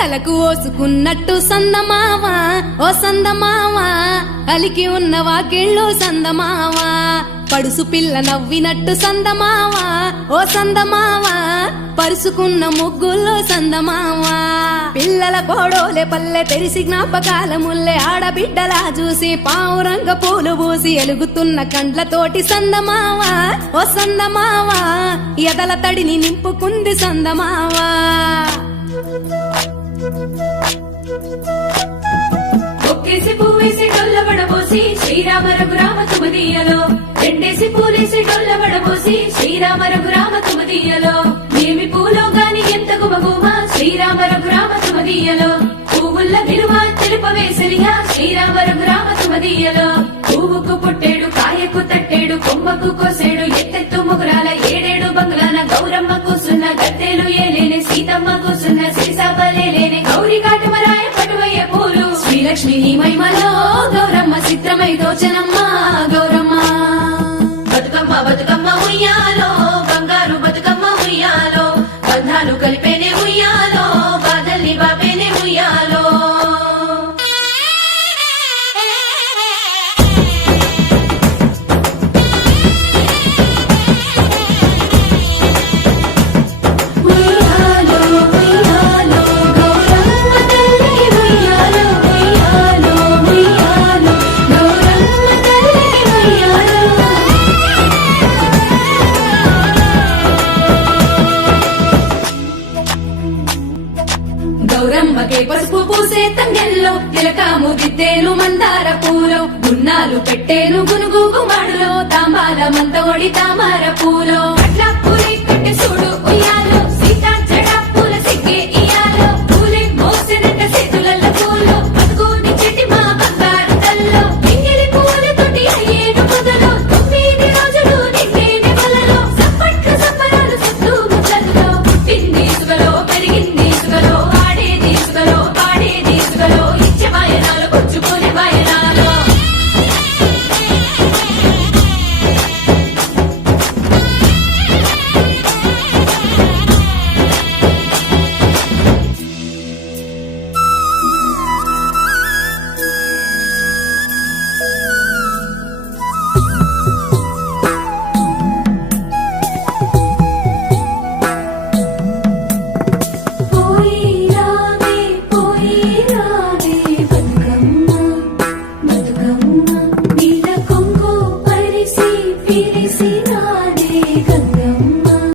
తలకు ఓసుకున్నట్టు సందమావా ఓ సందమావా అలికి ఉన్న వాకిళ్ళు సందమావా పడుసు పిల్ల నవ్వినట్టు సందమావా ఓ సందమావా పరుసుకున్న ముగ్గుల్లో సందమావా పిల్లల కోడోలే పల్లె తెరిసి జ్ఞాపకాల ముల్లె ఆడబిడ్డలా చూసి పావురంగ పూలు పూసి ఎలుగుతున్న కండ్లతోటి సందమావా ఓ సందమావా ఎదల తడిని నింపుకుంది సందమావా ఒక్కేసి పువ్వేసి డొల్లబడబోసి శ్రీరామ రఘురామ తుమదీయలో రెండేసి పూలేసి డొల్లబడబోసి శ్రీరామ రఘురామ తుమదీయలో ఏమి పూలో గాని ఎంత గుమగుమ శ్రీరామ రఘురామ తుమదీయలో పువ్వుల్ల విలువ తెలుపవేసరిగా శ్రీరామ రఘురామ తుమదీయలో పువ్వుకు పుట్టేడు కాయకు తట్టేడు కొమ్మకు కోసేడు ఎత్తెత్తు ముగురాల ఏడేడు బంగ్లాల గౌరమ్మ కూసున్న గద్దెలు ఏలేని సీతమ్మ కూసున్న సిరిసాపలేని గౌరీ కాటమరాయ పటువయ్య పూలు శ్రీలక్ష్మి నీ మహిమలో గౌరమ్మ చిత్రమై దోచనమ్మ గౌరమ్మ బతుకమ్మ బతుకమ్మ ఉయ్యాలో బంగారు బతుకమ్మ ఉయ్యాలో బంధాలు కలిపేనే ఉయ్యాలో బాధల్ని బాపేనే ఉయ్యాలో గౌరమ్మకే పసుపు పూసే తంగెల్లో తిలకాము దిద్దేను మందార పూలో గున్నాలు పెట్టేను గునుగు గుమాడులో తాంబాల మంతగొడి తామర పూలో అట్లా